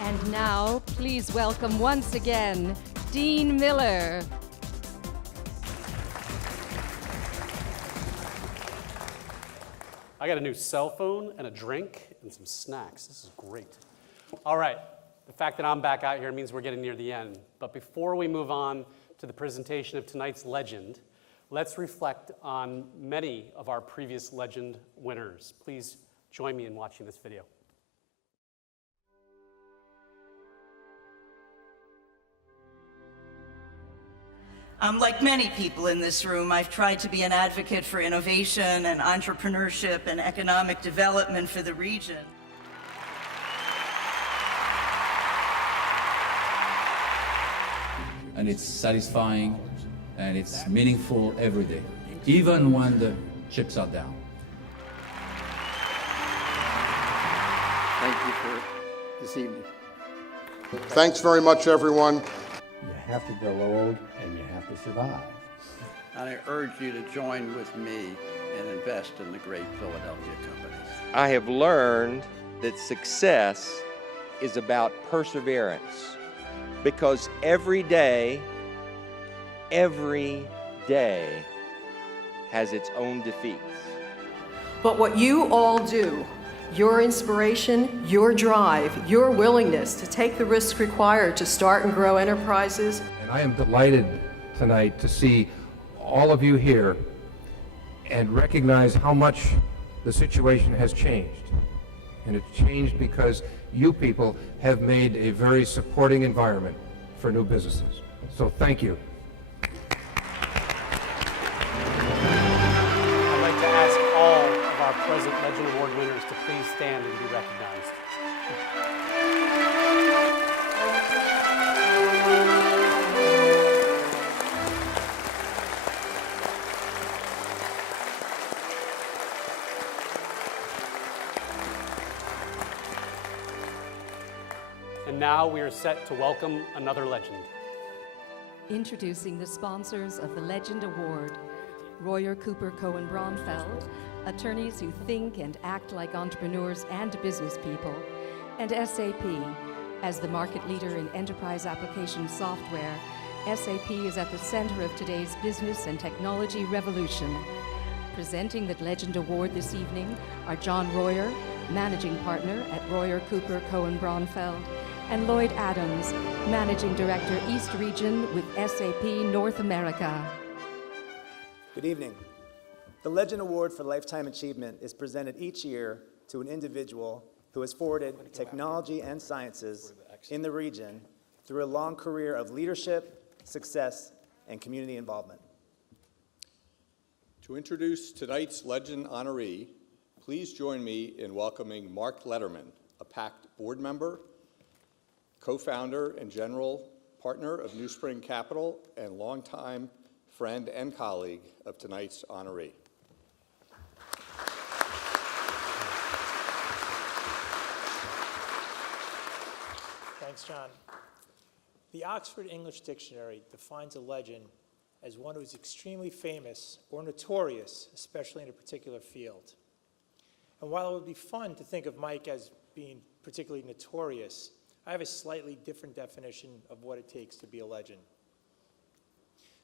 And now, please welcome once again, Dean Miller. I got a new cell phone and a drink and some snacks. This is great. All right, the fact that I'm back out here means we're getting near the end. But before we move on to the presentation of tonight's legend, let's reflect on many of our previous legend winners. Please join me in watching this video. Like many people in this room, I've tried to be an advocate for innovation and entrepreneurship and economic development for the region. And it's satisfying and it's meaningful every day, even when the chips are down. Thank you for this evening. Thanks very much, everyone. You have to grow old and you have to survive. And I urge you to join with me and invest in the great Philadelphia companies. I have learned that success is about perseverance, because every day has its own defeats. But what you all do, your inspiration, your drive, your willingness to take the risks required to start and grow enterprises. And I am delighted tonight to see all of you here and recognize how much the situation has changed. And it's changed because you people have made a very supporting environment for new businesses. So thank you. I'd like to ask all of our present Legend Award winners to please stand and be recognized. And now we are set to welcome another legend. Introducing the sponsors of the Legend Award, Royer Cooper Cohen Braunfeld, attorneys who think and act like entrepreneurs and business people, and SAP. As the market leader in enterprise application software, SAP is at the center of today's business and technology revolution. Presenting the Legend Award this evening are John Royer, Managing Partner at Royer Cooper Cohen Braunfeld, and Lloyd Adams, Managing Director, East Region with SAP North America. Good evening. The Legend Award for Lifetime Achievement is presented each year to an individual who has forwarded technology and sciences in the region through a long career of leadership, success, and community involvement. To introduce tonight's legend honoree, please join me in welcoming Mark Letterman, a PACT board member, co-founder and general partner of New Spring Capital, and longtime friend and colleague of tonight's honoree. Thanks, John. The Oxford English Dictionary defines a legend as one who is extremely famous or notorious, especially in a particular field. And while it would be fun to think of Mike as being particularly notorious, I have a slightly different definition of what it takes to be a legend.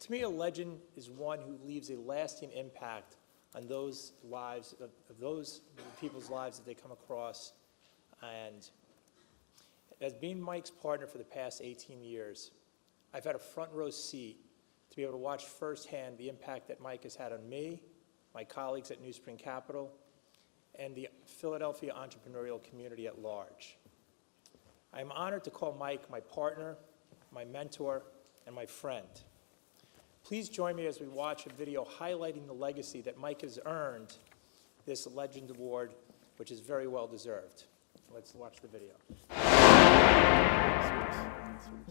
To me, a legend is one who leaves a lasting impact on those lives, of those people's lives that they come across. And as being Mike's partner for the past 18 years, I've had a front row seat to be able to watch firsthand the impact that Mike has had on me, my colleagues at New Spring Capital, and the Philadelphia entrepreneurial community at large. I am honored to call Mike my partner, my mentor, and my friend. Please join me as we watch a video highlighting the legacy that Mike has earned this Legend Award, which is very well deserved. Let's watch the video.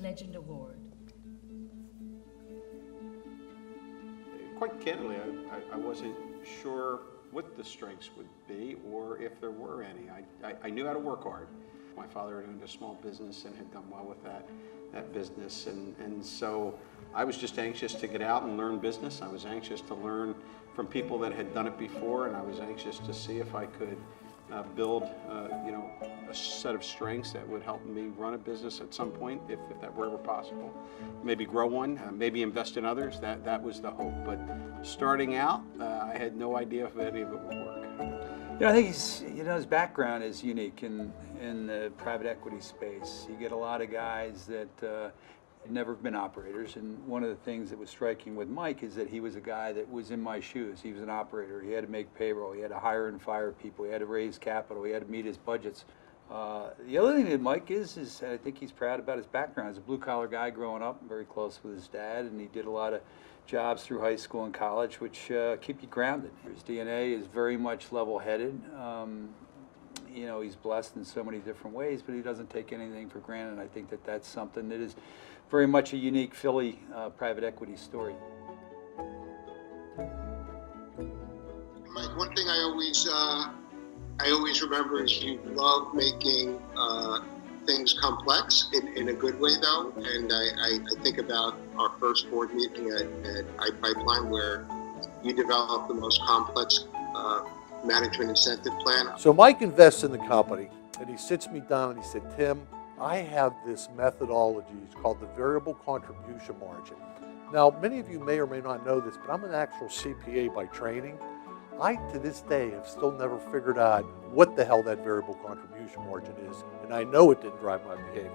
Legend Award. Quite candidly, I wasn't sure what the strengths would be or if there were any. I knew how to work hard. My father had owned a small business and had done well with that business, and so I was just anxious to get out and learn business. I was anxious to learn from people that had done it before, and I was anxious to see if I could build a set of strengths that would help me run a business at some point, if that were ever possible. Maybe grow one, maybe invest in others. That was the hope. But starting out, I had no idea if any of it would work. I think his background is unique in the private equity space. You get a lot of guys that had never been operators, and one of the things that was striking with Mike is that he was a guy that was in my shoes. He was an operator. He had to make payroll. He had to hire and fire people. He had to raise capital. He had to meet his budgets. The other thing that Mike is I think he's proud about his background. He's a blue-collar guy growing up, very close with his dad, and he did a lot of jobs through high school and college, which keep you grounded. His DNA is very much level-headed. He's blessed in so many different ways, but he doesn't take anything for granted. And I think that that's something that is very much a unique Philly private equity story. Mike, one thing I always remember is you love making things complex in a good way, though. And I think about our first board meeting at iPipeline, where you developed the most complex management incentive plan. So Mike invests in the company, and he sits me down and he said, Tim, I have this methodology. It's called the variable contribution margin. Now, many of you may or may not know this, but I'm an actual CPA by training. I, to this day, have still never figured out what the hell that variable contribution margin is, and I know it didn't drive my behavior.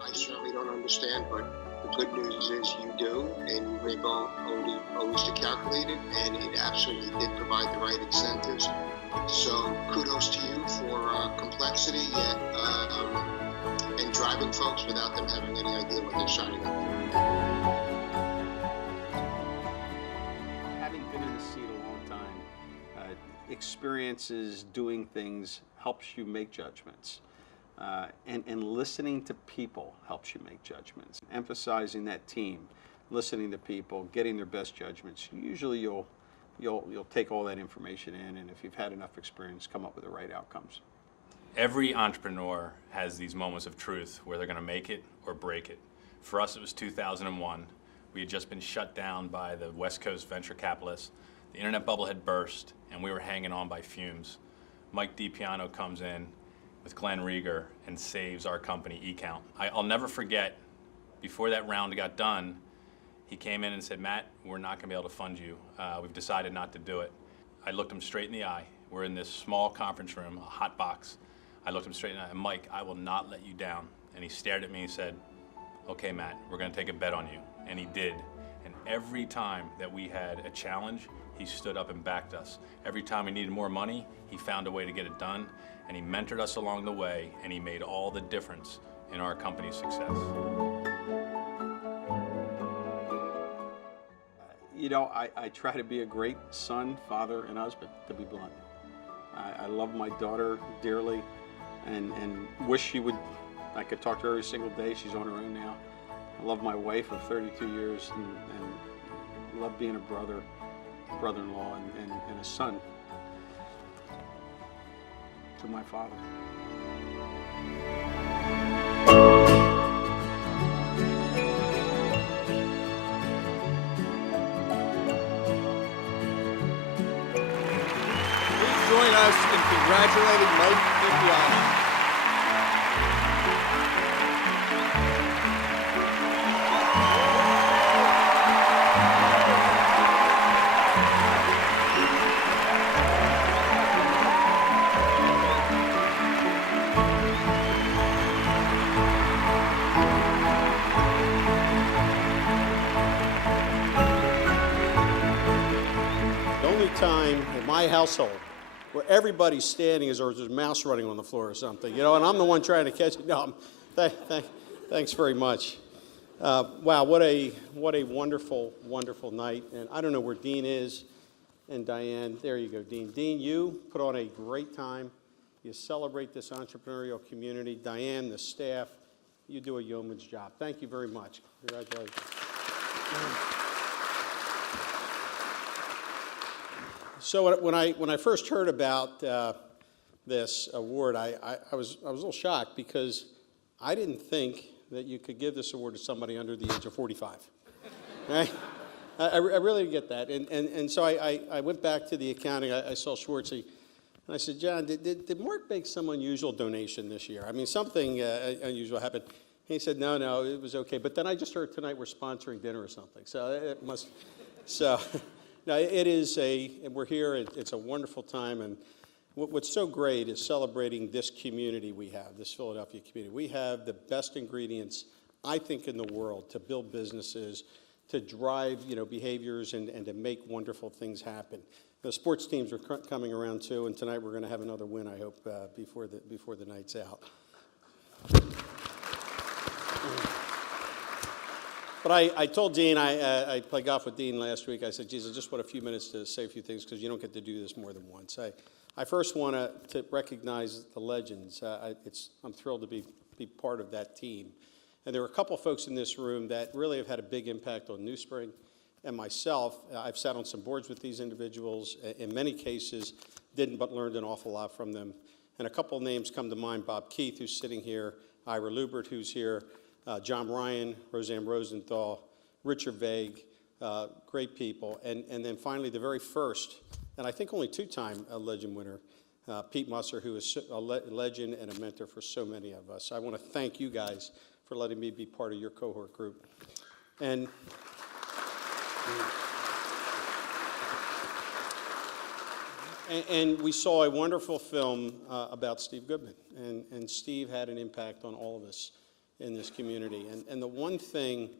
I certainly don't understand, but the good news is you do, and you were able always to calculate it, and it absolutely did provide the right incentives. So kudos to you for complexity and driving folks without them having any idea what they're signing up for. Having been in the seat a long time, experiences doing things helps you make judgments. And listening to people helps you make judgments. Emphasizing that team, listening to people, getting their best judgments. Usually you'll take all that information in, and if you've had enough experience, come up with the right outcomes. Every entrepreneur has these moments of truth where they're going to make it or break it. For us, it was 2001. We had just been shut down by the West Coast venture capitalists. The internet bubble had burst, and we were hanging on by fumes. Mike DiPiano comes in with Glenn Rieger and saves our company, eCount. I'll never forget, before that round got done, he came in and said, Matt, we're not gonna be able to fund you. We've decided not to do it. I looked him straight in the eye. We're in this small conference room, a hot box. I looked him straight in the eye, and Mike, I will not let you down. And he stared at me and said, okay, Matt, we're gonna take a bet on you. And he did. And every time that we had a challenge, he stood up and backed us. Every time we needed more money, he found a way to get it done. And he mentored us along the way, and he made all the difference in our company's success. I try to be a great son, father, and husband, to be blunt. I love my daughter dearly, and wish I could talk to her every single day. She's on her own now. I love my wife of 32 years, and love being a brother-in-law, and a son to my father. Please join us in congratulating Mike DiPiano. Time in my household where everybody's standing as or there's a mouse running on the floor or something, and I'm the one trying to catch it. No, thanks very much. Wow, what a wonderful, wonderful night. And I don't know where Dean is and Diane. There you go, Dean. Dean, you put on a great time. You celebrate this entrepreneurial community. Diane, the staff, you do a yeoman's job. Thank you very much. Congratulations. So when I first heard about this award, I was a little shocked because I didn't think that you could give this award to somebody under the age of 45. Right? I really didn't get that, and so I went back to the accounting. I saw Schwartzy And I said, John, did Mark make some unusual donation this year? I mean, something unusual happened. He said, no, it was okay. But then I just heard tonight we're sponsoring dinner or something. So it must, so, no, it is we're here, it's a wonderful time. And what's so great is celebrating this community we have, this Philadelphia community. We have the best ingredients, I think, in the world to build businesses, to drive, behaviors and to make wonderful things happen. The sports teams are coming around too, and tonight we're going to have another win, I hope, before the night's out. But I told Dean, I played golf with Dean last week. I said, geez, I just want a few minutes to say a few things because you don't get to do this more than once. I first want to recognize the legends. I'm thrilled to be part of that team. And there are a couple folks in this room that really have had a big impact on New Spring and myself. I've sat on some boards with these individuals. In many cases, didn't but learned an awful lot from them. And a couple names come to mind: Bob Keith, who's sitting here, Ira Lubert, who's here, John Ryan, Roseanne Rosenthal, Richard Vague, great people. And then finally, the very first, and I think only two-time legend winner, Pete Musser, who is a legend and a mentor for so many of us. I want to thank you guys for letting me be part of your cohort group. And we saw a wonderful film about Steve Goodman, and Steve had an impact on all of us in this community. And the one thing,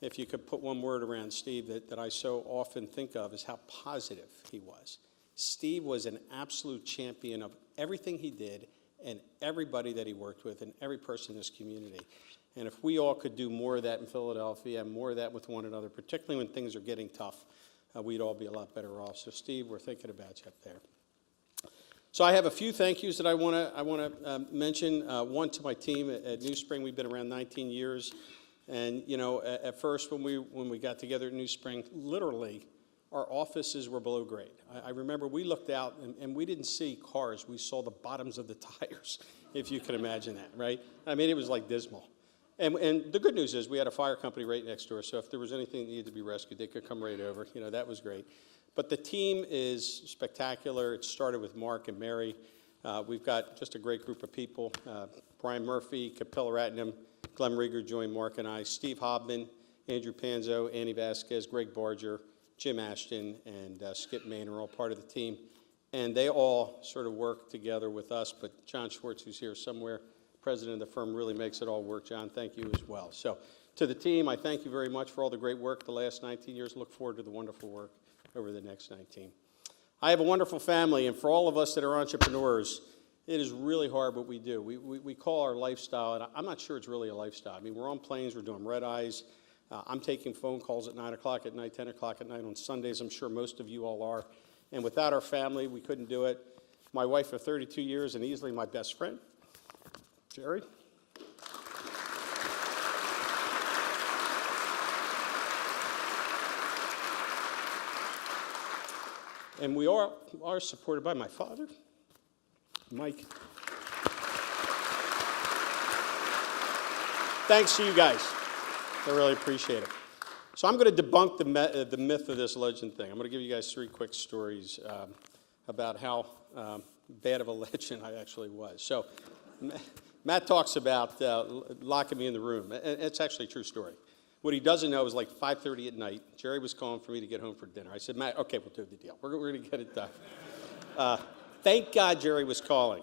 if you could put one word around Steve that I so often think of, is how positive he was. Steve was an absolute champion of everything he did and everybody that he worked with and every person in this community. And if we all could do more of that in Philadelphia and more of that with one another, particularly when things are getting tough, we'd all be a lot better off. So Steve, we're thinking about you up there. So I have a few thank yous that I want to mention. One to my team at New Spring. We've been around 19 years. And at first when we got together at New Spring, literally our offices were below grade. I remember we looked out and we didn't see cars. We saw the bottoms of the tires, if you can imagine that, right? I mean, it was like dismal. And the good news is we had a fire company right next door, so if there was anything that needed to be rescued, they could come right over. That was great. But the team is spectacular. It started with Mark and Mary. We've got just a great group of people. Brian Murphy, Capilla Ratnam, Glenn Rieger joined Mark and I, Steve Hobman, Andrew Panzo, Annie Vasquez, Greg Barger, Jim Ashton, and Skip Main are all part of the team. And they all sort of work together with us, but John Schwartz, who's here somewhere, president of the firm, really makes it all work. John, thank you as well. So to the team, I thank you very much for all the great work the last 19 years. Look forward to the wonderful work over the next 19. I have a wonderful family, and for all of us that are entrepreneurs, it is really hard what we do. We call our lifestyle, and I'm not sure it's really a lifestyle. I mean, we're on planes, we're doing red eyes. I'm taking phone calls at 9 o'clock at night, 10 o'clock at night on Sundays. I'm sure most of you all are. And without our family, we couldn't do it. My wife for 32 years and easily my best friend, Jerry. And we are supported by my father, Mike. Thanks to you guys. I really appreciate it. So I'm going to debunk the myth of this legend thing. I'm going to give you guys 3 quick stories about how bad of a legend I actually was. So Matt talks about locking me in the room. And it's actually a true story. What he doesn't know is like 5:30 at night, Jerry was calling for me to get home for dinner. I said, Matt, okay, we'll do the deal. We're going to get it done. Thank God Jerry was calling.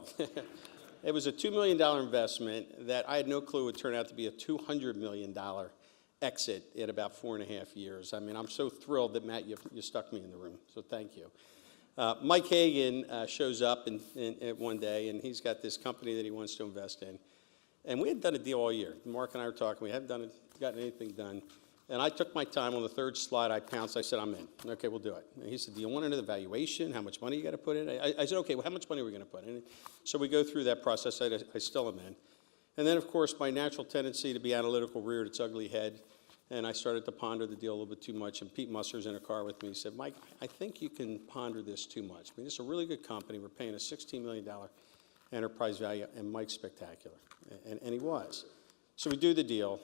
It was a $2 million investment that I had no clue would turn out to be a $200 million exit in about 4.5 years. I mean, I'm so thrilled that, Matt, you stuck me in the room, so thank you. Mike Hagan shows up one day, and he's got this company that he wants to invest in. And we hadn't done a deal all year. Mark and I were talking. We haven't gotten anything done. And I took my time. On the third slide, I pounced. I said, I'm in. Okay, we'll do it. And he said, do you want to know the valuation, how much money you got to put in? I said, okay, well, how much money are we going to put in? So we go through that process. I still am in. And then, of course, my natural tendency to be analytical reared its ugly head. And I started to ponder the deal a little bit too much. And Pete Musser's in a car with me. He said, Mike, I think you can ponder this too much. I mean, this is a really good company. We're paying a $16 million enterprise value, and Mike's spectacular. And he was. So we do the deal.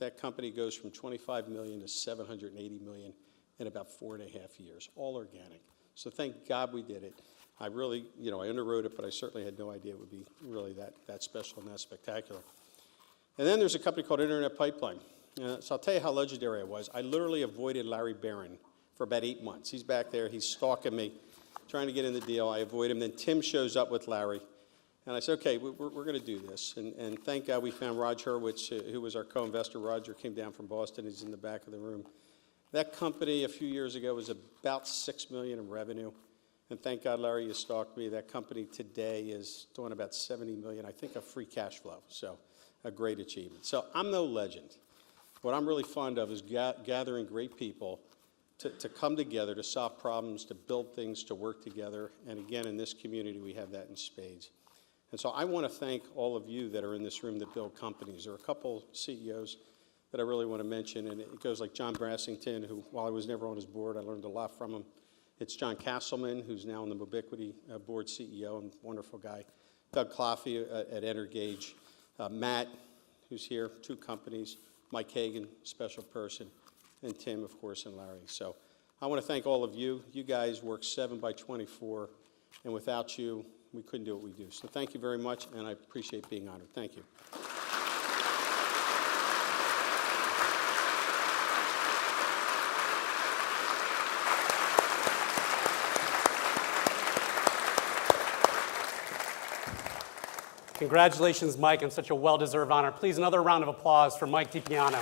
That company goes from $25 million to $780 million in about 4.5 years, all organic. So thank God we did it. I really, I underwrote it, but I certainly had no idea it would be really that special and that spectacular. And then there's a company called Internet Pipeline. So I'll tell you how legendary I was. I literally avoided Larry Barron for about 8 months. He's back there, he's stalking me, trying to get in the deal. I avoid him. Then Tim shows up with Larry. And I said, okay, we're going to do this. And thank God we found Raj Hurwitz, who was our co-investor. Roger came down from Boston. He's in the back of the room. That company a few years ago was about $6 million in revenue. And thank God, Larry, you stalked me. That company today is doing about $70 million, I think, of free cash flow. So a great achievement. So I'm no legend. What I'm really fond of is gathering great people to come together, to solve problems, to build things, to work together. And again, in this community, we have that in spades. And so I want to thank all of you that are in this room that build companies. There are a couple CEOs that I really want to mention, and it goes like John Brassington, who, while I was never on his board, I learned a lot from him. It's John Castleman, who's now on the Mobiquity board CEO and wonderful guy. Doug Claffey at Energage. Matt, who's here, 2 companies. Mike Hagan, special person. And Tim, of course, and Larry. So I want to thank all of you. You guys work 7 by 24, and without you, we couldn't do what we do. So thank you very much, and I appreciate being honored. Thank you. Congratulations, Mike, on such a well-deserved honor. Please, another round of applause for Mike DiPiano.